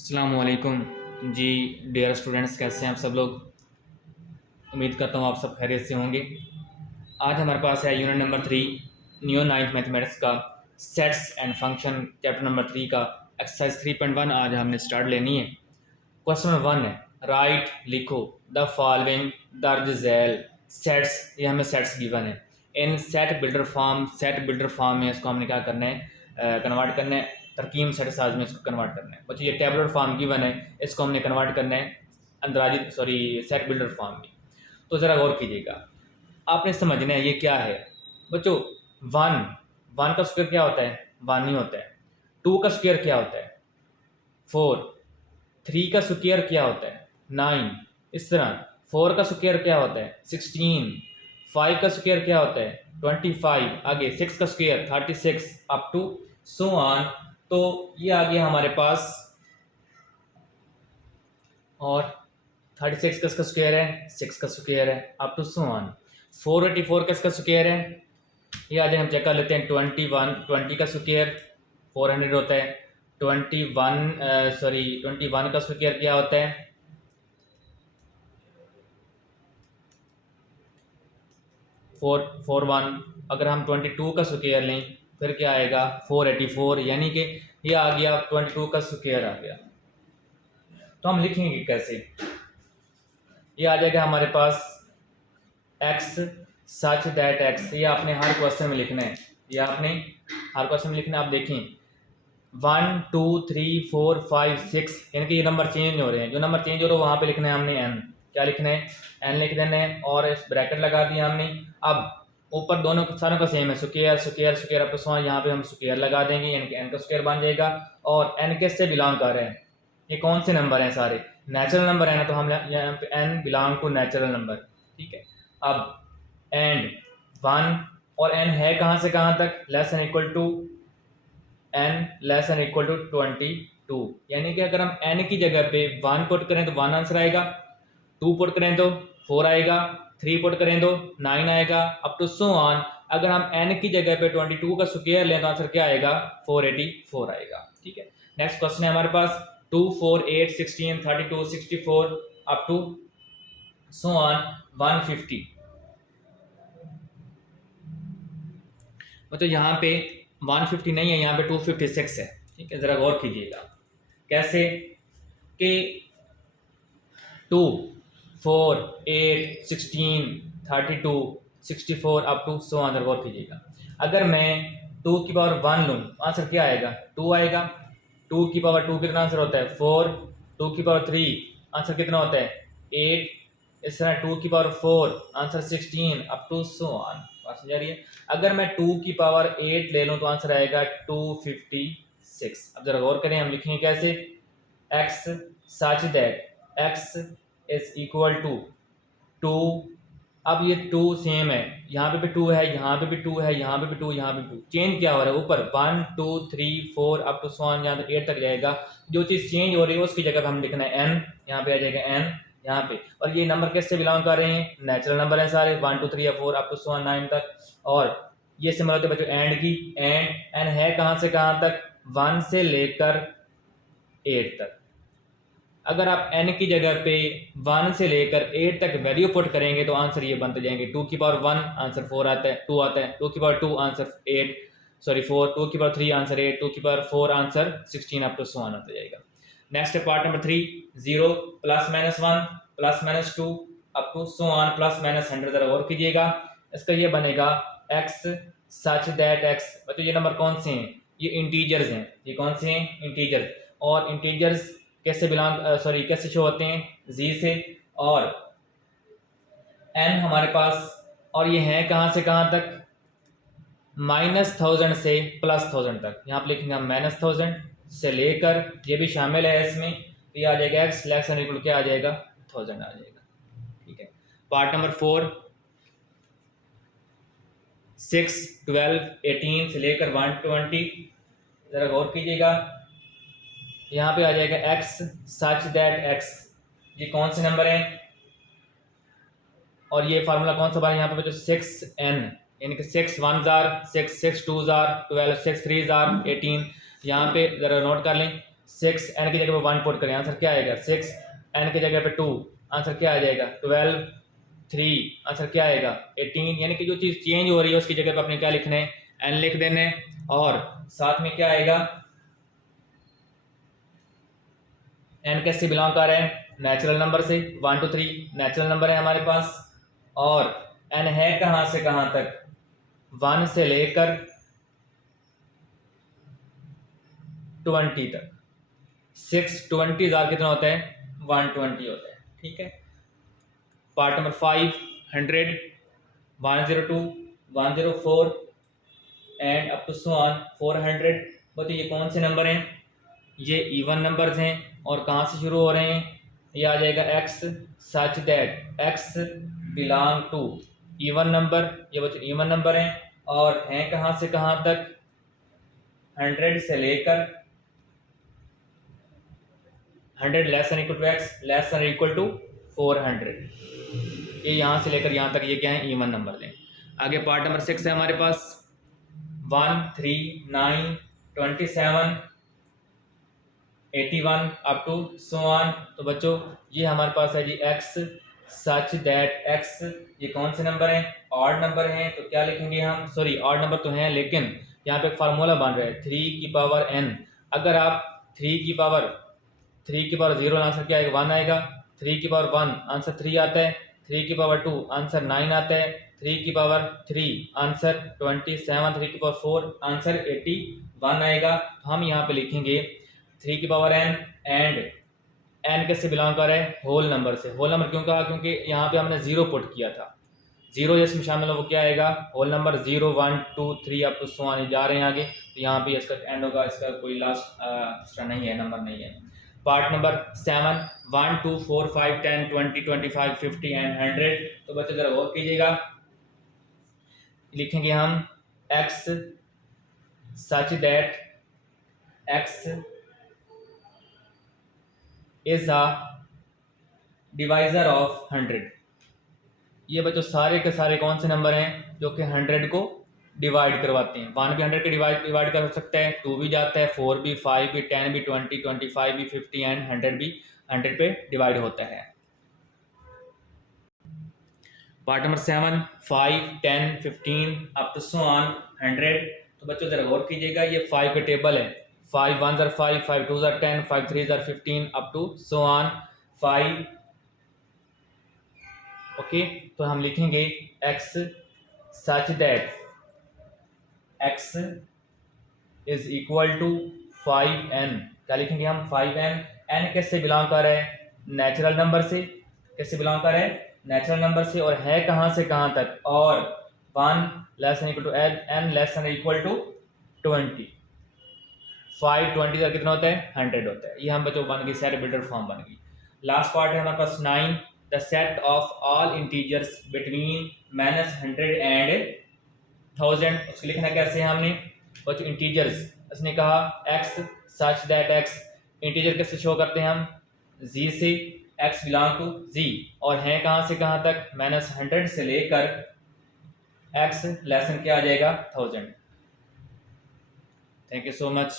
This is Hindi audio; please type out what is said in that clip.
अस्सलामुअलैकुम जी। डियर स्टूडेंट्स, कैसे हैं आप सब लोग। उम्मीद करता हूँ आप सब खैरियत से होंगे। आज हमारे पास है unit number 3 new ninth mathematics का sets and function chapter number 3 का एक्सरसाइज 3.1 आज हमने स्टार्ट लेनी है। क्वेश्चन नंबर 1 है, राइट लिखो द फॉलोइंग दर्ज झैल सेट्स। ये हमें सेट्स गिवन है इन set builder form. Set builder form में इसको हमने क्या करना है, कन्वर्ट करना है तरकीब सेट साज में इसको कन्वर्ट करना है। बच्चों ये टेबुलर फॉर्म गिवन है, इसको हमने कन्वर्ट करना है अंदराजी सेट बिल्डर फॉर्म में। तो ज़रा गौर कीजिएगा, आपने समझना है ये क्या है। बच्चों वन वन का स्क्वायर क्या होता है, वन ही होता है। टू का स्क्वायर क्या होता है, फोर। थ्री का स्क्वायर क्या होता है, नाइन। इस तरह फोर का स्क्वायर क्या होता है, 16। फाइव का स्क्वायर क्या होता है, 25। आगे सिक्स का square 36 up to so on. तो ये आ गया हमारे पास। और 36 किसका स्क्वायर है, 6 का स्क्वायर है अप टू सो ऑन। 484 किसका स्क्वायर है, ये आज हम चेक कर लेते हैं। 20 का स्क्वायर 400 होता है। 21 का स्क्वायर क्या होता है, 441। अगर हम 22 का स्क्वायर लें फिर क्या आएगा, 484। यानी कि ये आ गया 22 का स्क्वायर आ गया। तो हम लिखेंगे कैसे, ये आ जाएगा हमारे पास x सच दैट x। ये आपने हर क्वेश्चन में लिखना है, ये आपने हर क्वेश्चन में लिखना है। आप देखें 1 2 3 4 5 6 यानी कि ये नंबर चेंज हो रहे हैं। जो नंबर चेंज हो रहा है वहाँ पे लिखना है हमने n। क्या लिखना है, n लिख देना है और इस ब्रैकेट लगा दिया हमने। अब ऊपर दोनों सारों का सेम है, square square square up to यहाँ पे हम स्क्वायर लगा देंगे यानी कि n का स्क्वायर बन जाएगा। और n किस से बिलोंग कर रहे हैं, ये कौन से नंबर हैं, सारे नेचुरल नंबर है ना, तो हम यहाँ पे n belong to natural number. ठीक है। अब एंड 1 और n है कहाँ से कहाँ तक, less than equal to n less than equal to 22। यानी कि अगर हम n की जगह पे 1 पुट करें तो 1 आंसर आएगा, 2 पुट करें तो 4 आएगा, 3 पुट करें तो 9 आएगा अप टू सो ऑन। अगर हम n की जगह पे 22 का स्क्वायर लें तो आंसर क्या आएगा, 484 आएगा। ठीक है। नेक्स्ट क्वेश्चन है हमारे पास 2 4 8 16 32 64 अप टू सो ऑन 150। मतलब यहाँ पे 150 नहीं है, यहाँ पे 256 है। ठीक है, ज़रा गौर कीजिएगा कैसे कि 2 4 8 16 32 64 अप टू सो आंसर गौर कीजिएगा। अगर मैं 2 की पावर 1 लूँ आंसर क्या आएगा, 2 आएगा। 2 की पावर 2 कितना आंसर होता है, 4। 2 की पावर 3 आंसर कितना होता है, 8। इस तरह 2 की power 4 answer 16 up to so on. बात समझ आ रही है। अगर मैं 2 की पावर 8 ले लूँ तो आंसर आएगा 256। अब जरा गौर करें, हम लिखेंगे कैसे, x such that x is equal to 2। अब ये 2 सेम है, यहाँ पे भी 2 है, यहाँ पे भी 2 है, यहाँ पे भी 2, यहाँ पे भी 2। चेंज क्या हो रहा है, ऊपर 1 2 3 4 अप टू सो ऑन यहाँ तक 8 तक जाएगा। जो चीज़ चेंज हो रही है उसकी जगह पे हम लिखना है n, यहाँ पे आ जाएगा n यहाँ पे। और ये नंबर किससे बिलोंग कर रहे हैं, नेचुरल नंबर है सारे, 1 2 3 या 4 अप टू सो ऑन 9 तक। और ये सिंबल होते हैं बच्चों एंड की, एंड एन है कहाँ से कहाँ तक, 1 से लेकर 8 तक। अगर आप n की जगह पे 1 से लेकर 8 तक वैल्यू पुट करेंगे तो आंसर ये बनते जाएंगे। 2 की पावर 1 आंसर 4 आता है, 2 आता है। 2 की पावर 2 आंसर 8 4। 2 की पावर 3 आंसर 8। 2 की power 4 answer 16 up to so on आता जाएगा। नेक्स्ट है part number 3 0 plus minus 1 plus minus 2 up to so on plus minus 100। जरा और कीजिएगा, इसका ये बनेगा x सच दैट x। मतलब ये नंबर कौन से हैं, ये इंटीजर्स हैं। ये कौन से हैं, इंटीजर्स। और इंटीजर्स कैसे कैसे शो होते हैं, z से। और n हमारे पास, और ये हैं कहाँ से कहाँ तक, -1000 से +1000 तक। यहाँ पे लिखेंगे हम -1000 से लेकर, ये भी शामिल है इसमें, तो ये आ जाएगा x लेस एन इक्वल क्या आ जाएगा, 1000 आ जाएगा। ठीक है। पार्ट नंबर 4 6 12 18 से लेकर 120। जरा गौर कीजिएगा, यहाँ पे आ जाएगा x सच दैट x। ये कौन से नंबर हैं, और ये फार्मूला कौन सा बना यहाँ पे बच्चों, 6n यानी कि 6 1 जार 6 6 2 जार 12 6 3 जार 18। यहाँ पे जरा नोट कर लें, 6 n की जगह पे 1 पुट करें, आंसर क्या आएगा 6, n की जगह पे 2, आंसर क्या आ जाएगा 12, 3, आंसर क्या आएगा 18। यानी कि जो चीज़ चेंज हो रही है उसकी जगह पे अपने क्या लिखना है, n लिख देना है। और साथ में क्या आएगा, n कैसे बिलोंग कर रहा है, नेचुरल नंबर से, 1 to 3 नेचुरल नंबर है हमारे पास। और n है कहाँ से कहाँ तक, 1 से लेकर 20 तक। 620 कितना होता है 120 होता है, ठीक है। Part number 5, 100, 102, 104 and up to so on 400। बताइए ये कौन से नंबर हैं, ये इवन नंबर्स हैं और कहाँ से शुरू हो रहे हैं, ये आ जाएगा x such that x belong to even number, ये बच्चे इवन नंबर हैं और हैं कहाँ से कहाँ तक, 100 से लेकर 100 less than equal to x less than equal to 400। ये यहाँ से लेकर यहाँ तक ये क्या है, इवन नंबर लें। आगे पार्ट नंबर 6 है हमारे पास, 1, 3, 9, 27, 81 अप टू सो ऑन। तो बच्चों ये हमारे पास है जी x सच दैट x, ये कौन से नंबर हैं, ऑड नंबर हैं। तो क्या लिखेंगे हम, सॉरी ऑड नंबर तो हैं लेकिन यहाँ पे एक फार्मूला बन रहा है 3 की पावर n। अगर आप 3 की पावर 0 आंसर क्या आएगा 1 आएगा, 3 की पावर 1 आंसर 3 आता है, 3 की पावर 2 आंसर 9 आता है, 3 की पावर 3 आंसर 27, 3 की पावर 4 आंसर 81 आएगा। तो हम यहाँ पे लिखेंगे 3 की पावर n एंड n कैसे बिलोंग कर रहा है, होल नंबर से। होल नंबर क्यों कहा, क्योंकि यहाँ पे हमने 0 पुट किया था, 0 जिसमें शामिल है वो क्या आएगा, whole number. 0, 1, 2, 3 up to so on जा रहे हैं आगे, तो यहाँ पे इसका एंड होगा, इसका कोई लास्ट एक्स्ट्रा नहीं है, नंबर नहीं है। Part number 7, 1, 2, 4, 5, 10, 20, 25, 50 and 100। तो बच्चे जरा गौर कीजिएगा, लिखेंगे हम x such that x is a divisor of 100। ये बच्चों सारे के सारे कौन से नंबर हैं जो कि 100 को डिवाइड करवाते हैं। 1 भी 100 के डिवाइड कर सकता है, 2 भी जाता है, 4 भी, 5 भी, 10 भी, 20, 25 भी, 50 एंड 100 भी 100 पे डिवाइड होता है। Part number 7, 5, 10, 15 up to so on 100। तो बच्चों जरा गौर कीजिएगा, ये 5 का टेबल है, 5 1 are 5, 5 2 are 10, 5 3 are 15 up to so on 5। Okay, तो हम लिखेंगे x such that x is equal to 5n। क्या लिखेंगे हम 5n। n कैसे बिलोंग कर रहा है, नेचुरल नंबर से। कैसे बिलोंग कर रहा है, नेचुरल नंबर से। और है कहाँ से कहाँ तक, और 1 less than equal to n less than equal to 20। 5 20 का कितना होता है 100 होता है। ये हम बच्चों बन गई, सेट बिल्डर फॉर्म बन गई। लास्ट पार्ट है हमारे पास 9, the set of all integers between -100 and 1000। उसको लिखना कैसे है हमने बच्चों, इंटीजर्स। उसने कहा x such that x, integer कैसे शो करते हैं हम, z से, x बिलोंग टू z। और हैं कहाँ से कहाँ तक, -100 से लेकर x लेसन क्या आ जाएगा 1000। Thank you so much.